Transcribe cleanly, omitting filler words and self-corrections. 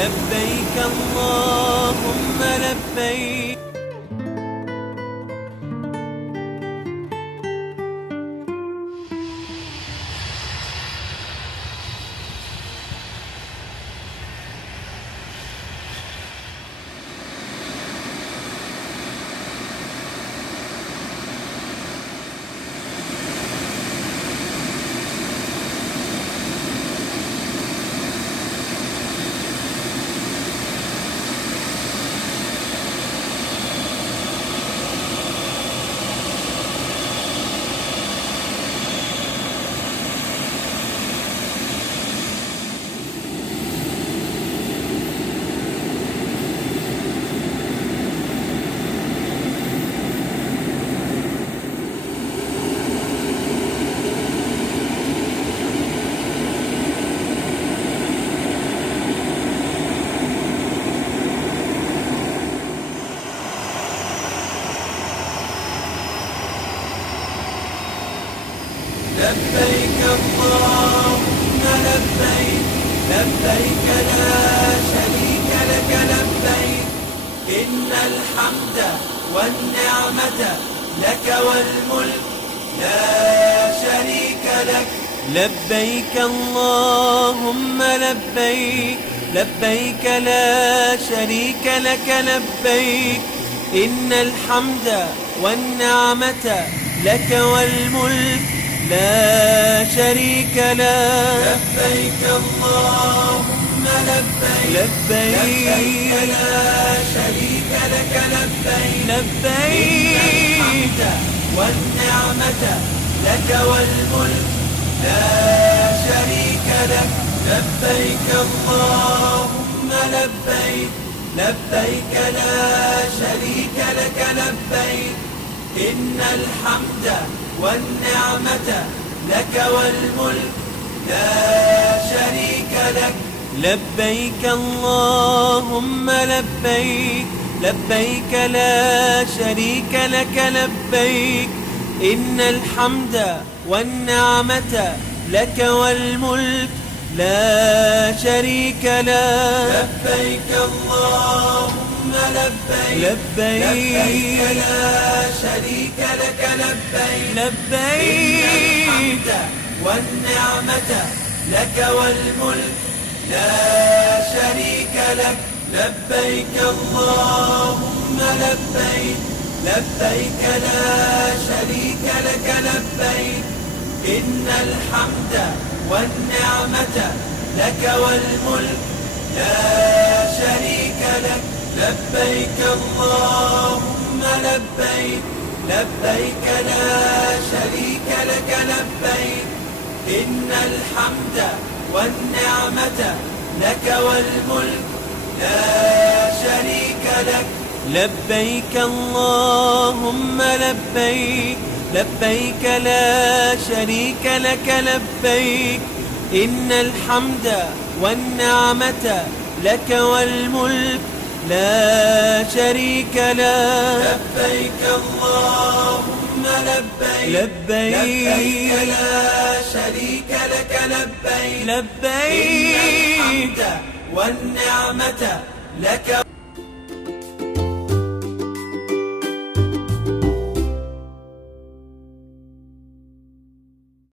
لبيك اللهم لبيك. لبيك اللهم لبيك، لبيك لا شريك لك لبيك، إن الحمد والنعمة لك والملك لا شريك لك. لبيك اللهم لبيك، لبيك لا شريك لك لبيك، إن الحمد والنعمة لك والملك لا شريك لك. لبيك اللهم لبيك، لبيك لا شريك لك لبيك، لبيك والنعمة لك والملك لا شريك لك. لبيك اللهم لبيك، لبيك لا شريك لك لبيك، إن الحمد والنعمة لك والملك لا شريك لك. لبيك اللهم لبيك، لبيك لا شريك لك لبيك، إن الحمد والنعمة لك والملك لا شريك لك. لبيك اللهم لبيك، لبيك لا شريك لك لبيك، لبيك والنعمة لك والملك لا شريك لك. لبيك اللهم لبيك، لبيك لا شريك لك لبيك، إن الحمد والنعمة لك والملك لا شريك لك. لبيك اللهم لبيك، لبيك لا شريك لك لبيك، إن الحمد والنعمة لك والملك لا شريك لك. لبيك اللهم لبيك، لبيك لا شريك لك لبيك، إن الحمد والنعمة لك والملك لا شريك لك. لبيك اللهم لبيك، لبيك لا شريك لك لبيك، لبيك والنعمة لك